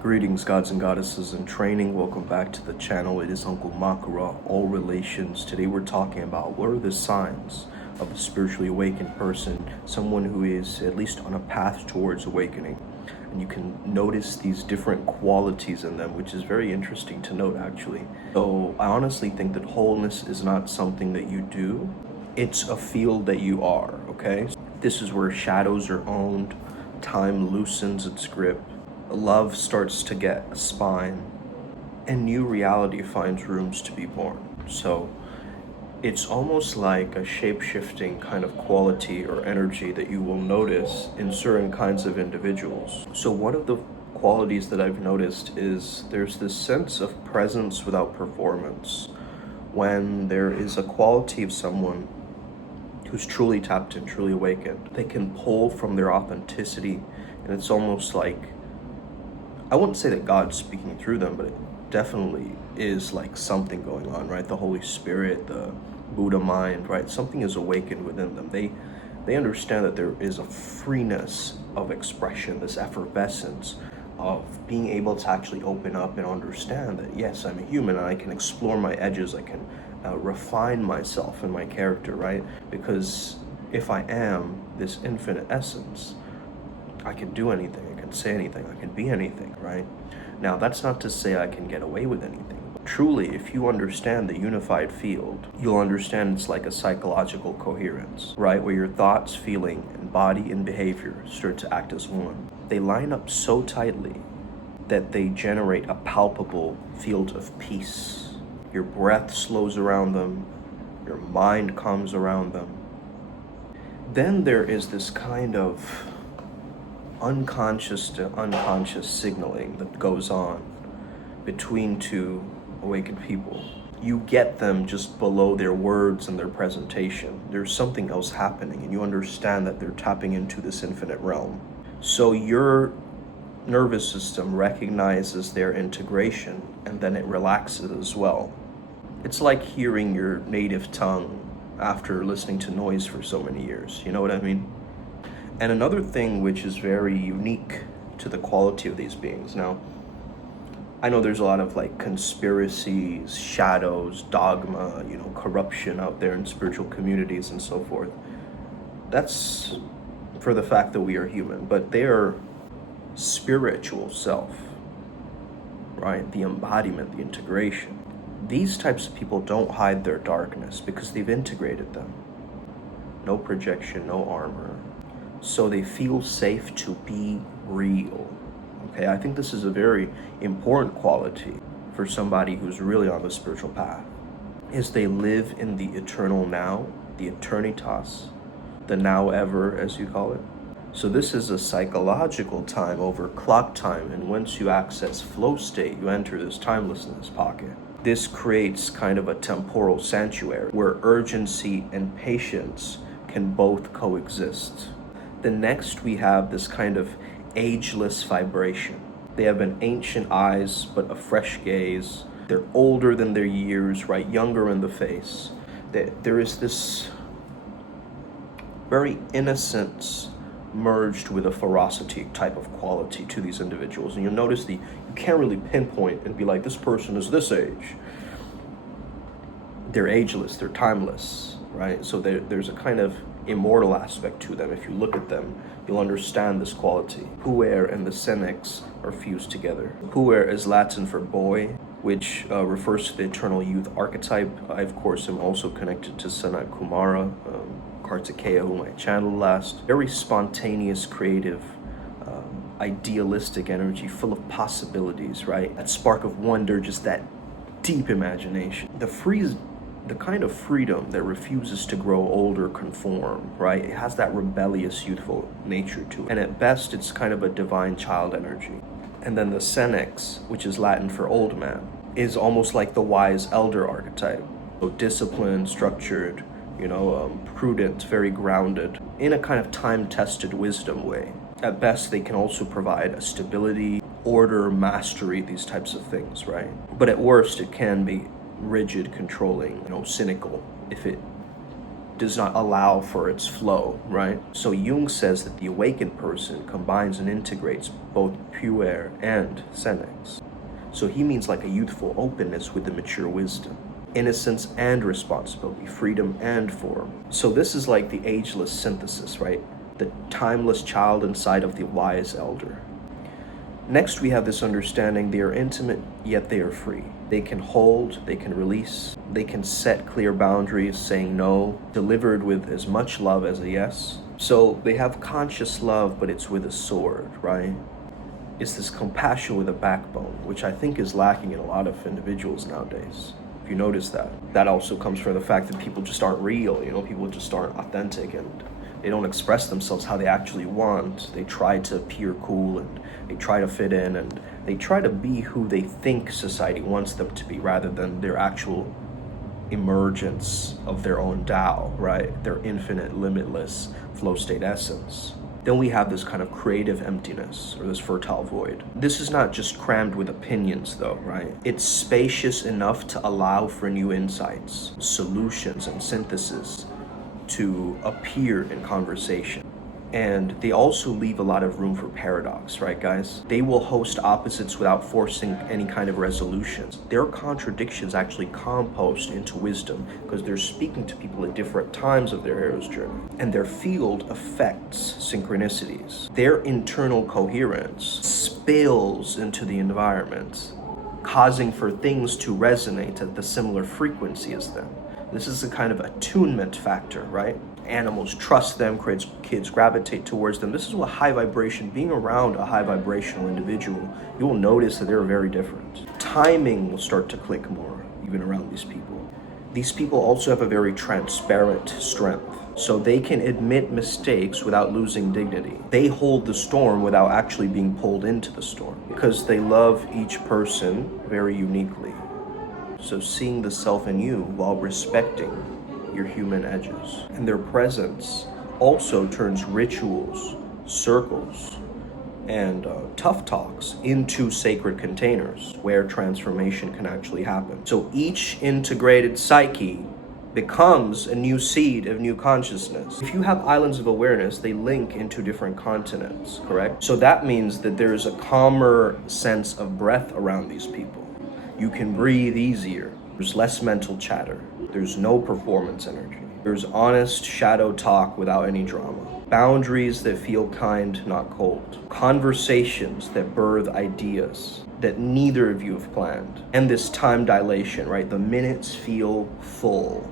Greetings, gods and goddesses in training. Welcome back to the channel. It is Uncle Makura, All Relations. Today we're talking about what are the signs of a spiritually awakened person, someone who is at least on a path towards awakening. And you can notice these different qualities in them, which is very interesting to note, actually. So I honestly think that wholeness is not something that you do. It's a field that you are, okay? This is where shadows are owned, time loosens its grip, love starts to get a spine, and new reality finds rooms to be born. So it's almost like a shape-shifting kind of quality or energy that you will notice in certain kinds of individuals. So one of the qualities that I've noticed is there's this sense of presence without performance. When there is a quality of someone who's truly tapped in, truly awakened, they can pull from their authenticity, and it's almost like, I wouldn't say that God's speaking through them, but it definitely is like something going on, right? The Holy Spirit, the Buddha mind, right? Something is awakened within them. They understand that there is a freeness of expression, this effervescence of being able to actually open up and understand that, yes, I'm a human and I can explore my edges, I can refine myself and my character, right? Because if I am this infinite essence, I can do anything, I can say anything, I can be anything, right? Now, that's not to say I can get away with anything. Truly, if you understand the unified field, you'll understand it's like a psychological coherence, right? Where your thoughts, feeling, and body and behavior start to act as one. They line up so tightly that they generate a palpable field of peace. Your breath slows around them, your mind calms around them. Then there is this kind of unconscious to unconscious signaling that goes on between two awakened people. You get them just below their words and their presentation. There's something else happening, and you understand that they're tapping into this infinite realm. So your nervous system recognizes their integration, and then it relaxes as well. It's like hearing your native tongue after listening to noise for so many years. You know what I mean? And another thing which is very unique to the quality of these beings. Now, I know there's a lot of like conspiracies, shadows, dogma, corruption out there in spiritual communities and so forth. That's for the fact that we are human, but their spiritual self, right? The embodiment, the integration. These types of people don't hide their darkness because they've integrated them. No projection, no armor. So they feel safe to be real. Okay, I think this is a very important quality for somebody who's really on the spiritual path, is they live in the eternal now, the eternitas, the now ever, as you call it. So this is a psychological time over clock time, and once you access flow state, you enter this timelessness pocket. This creates kind of a temporal sanctuary where urgency and patience can both coexist. The next we have this kind of ageless vibration. They have an ancient eyes, but a fresh gaze. They're older than their years, right? Younger in the face. There is this very innocence merged with a ferocity type of quality to these individuals. And you'll notice you can't really pinpoint and be like, this person is this age. They're ageless, they're timeless, right? So there's a kind of immortal aspect to them. If you look at them, you'll understand this quality. Puer and the senex are fused together. Puer is Latin for boy, which refers to the eternal youth archetype. I, of course, am also connected to Sanat Kumara, Kartikeya, whom I channeled last. Very spontaneous, creative, idealistic energy, full of possibilities, right? That spark of wonder, just that deep imagination. The kind of freedom that refuses to grow old or conform, right? It has that rebellious, youthful nature to it. And at best, it's kind of a divine child energy. And then the senex, which is Latin for old man, is almost like the wise elder archetype. So disciplined, structured, prudent, very grounded, in a kind of time-tested wisdom way. At best, they can also provide a stability, order, mastery, these types of things, right? But at worst, it can be rigid, controlling, cynical, if it does not allow for its flow, right? So Jung says that the awakened person combines and integrates both puer and senex. So he means like a youthful openness with the mature wisdom, innocence and responsibility, freedom and form. So this is like the ageless synthesis, right? The timeless child inside of the wise elder. Next, we have this understanding they are intimate, yet they are free. They can hold, they can release, they can set clear boundaries, saying no, delivered with as much love as a yes. So they have conscious love, but it's with a sword, right? It's this compassion with a backbone, which I think is lacking in a lot of individuals nowadays. If you notice that. That also comes from the fact that people just aren't real, people just aren't authentic, and they don't express themselves how they actually want. They try to appear cool, and they try to fit in, and they try to be who they think society wants them to be, rather than their actual emergence of their own Tao, right? Their infinite, limitless flow state essence. Then we have this kind of creative emptiness, or this fertile void. This is not just crammed with opinions though, right? It's spacious enough to allow for new insights, solutions, and synthesis to appear in conversation. And they also leave a lot of room for paradox, right guys? They will host opposites without forcing any kind of resolutions. Their contradictions actually compost into wisdom, because they're speaking to people at different times of their hero's journey. And their field affects synchronicities. Their internal coherence spills into the environment, causing for things to resonate at the similar frequency as them. This is a kind of attunement factor, right? Animals trust them, kids gravitate towards them. This is what high vibration, being around a high vibrational individual, you will notice that they're very different. Timing will start to click more, even around these people. These people also have a very transparent strength, so they can admit mistakes without losing dignity. They hold the storm without actually being pulled into the storm, because they love each person very uniquely. So seeing the self in you while respecting your human edges. And their presence also turns rituals, circles, and tough talks into sacred containers where transformation can actually happen. So each integrated psyche becomes a new seed of new consciousness. If you have islands of awareness, they link into different continents, correct? So that means that there's a calmer sense of breath around these people. You can breathe easier. There's less mental chatter. There's no performance energy. There's honest shadow talk without any drama. Boundaries that feel kind, not cold. Conversations that birth ideas that neither of you have planned. And this time dilation, right? The minutes feel full.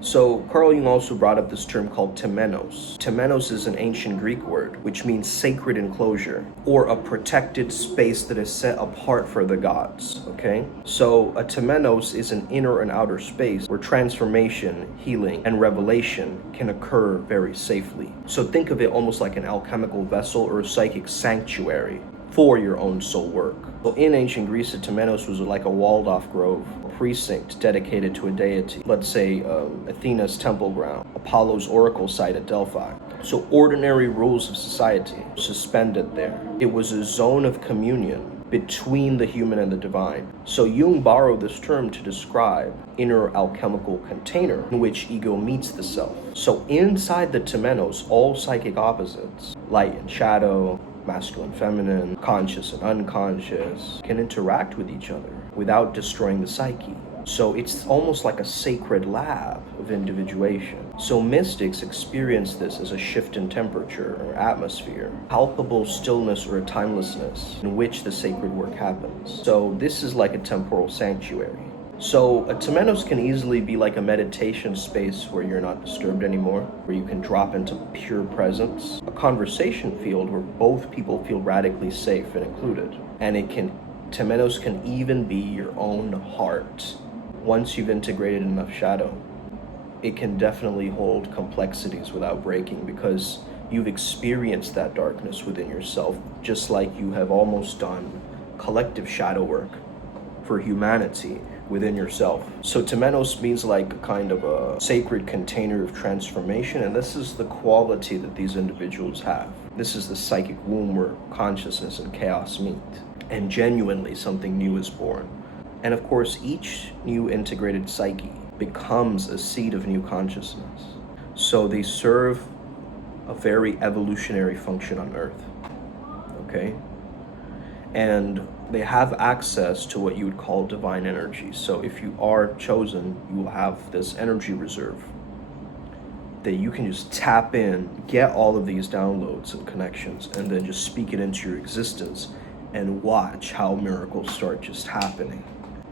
So Carl Jung also brought up this term called temenos. Temenos is an ancient Greek word, which means sacred enclosure, or a protected space that is set apart for the gods, okay? So a temenos is an inner and outer space where transformation, healing, and revelation can occur very safely. So think of it almost like an alchemical vessel or a psychic sanctuary for your own soul work. So in ancient Greece, a temenos was like a walled-off grove, a precinct dedicated to a deity. Let's say Athena's temple ground, Apollo's oracle site at Delphi. So ordinary rules of society suspended there. It was a zone of communion between the human and the divine. So Jung borrowed this term to describe inner alchemical container in which ego meets the self. So inside the temenos, all psychic opposites, light and shadow, masculine, feminine, conscious and unconscious, can interact with each other without destroying the psyche. So it's almost like a sacred lab of individuation. So mystics experience this as a shift in temperature or atmosphere, palpable stillness or a timelessness in which the sacred work happens. So this is like a temporal sanctuary. So a temenos can easily be like a meditation space where you're not disturbed anymore, where you can drop into pure presence, a conversation field where both people feel radically safe and included. And temenos can even be your own heart. Once you've integrated enough shadow, it can definitely hold complexities without breaking, because you've experienced that darkness within yourself, just like you have almost done collective shadow work for humanity within yourself. So temenos means like a kind of a sacred container of transformation, and this is the quality that these individuals have. This is the psychic womb where consciousness and chaos meet, and genuinely something new is born. And of course, each new integrated psyche becomes a seed of new consciousness. So they serve a very evolutionary function on Earth, okay? And they have access to what you would call divine energy. So if you are chosen, you will have this energy reserve that you can just tap in, get all of these downloads and connections, and then just speak it into your existence and watch how miracles start just happening,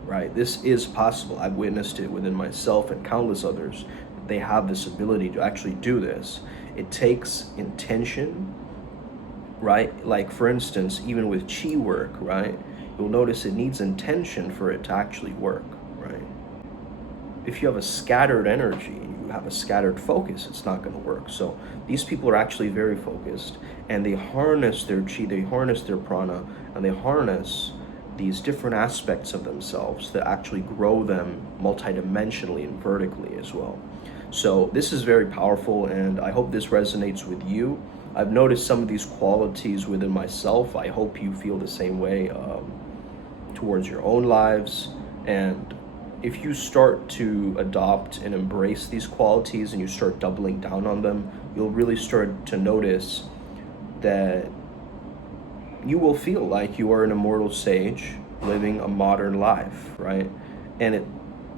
right? This is possible. I've witnessed it within myself and countless others. They have this ability to actually do this. It takes intention, right? Like for instance, even with chi work, right? You'll notice it needs intention for it to actually work, right? If you have a scattered energy, you have a scattered focus, it's not going to work. So these people are actually very focused, and they harness their chi, they harness their prana, and they harness these different aspects of themselves that actually grow them multidimensionally and vertically as well. So this is very powerful, and I hope this resonates with you. I've noticed some of these qualities within myself. I hope you feel the same way towards your own lives. And if you start to adopt and embrace these qualities and you start doubling down on them, you'll really start to notice that you will feel like you are an immortal sage living a modern life, right? And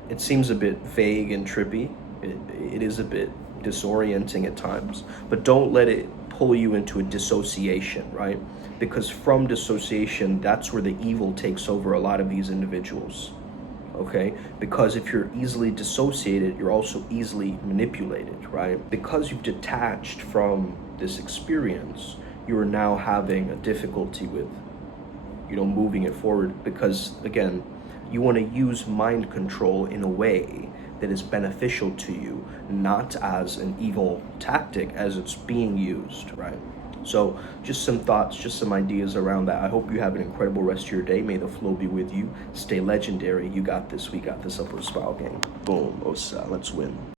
it seems a bit vague and trippy. It is a bit disorienting at times, but don't let it pull you into a dissociation, right? Because from dissociation, that's where the evil takes over a lot of these individuals, okay? Because if you're easily dissociated, you're also easily manipulated, right? Because you've detached from this experience, you are now having a difficulty with, moving it forward, because again, you want to use mind control in a way that is beneficial to you, not as an evil tactic as it's being used, right? So just some thoughts, just some ideas around that. I hope you have an incredible rest of your day. May the flow be with you. Stay legendary. You got this. We got this. Upward Spiral Gang. Boom. Osa. Let's win.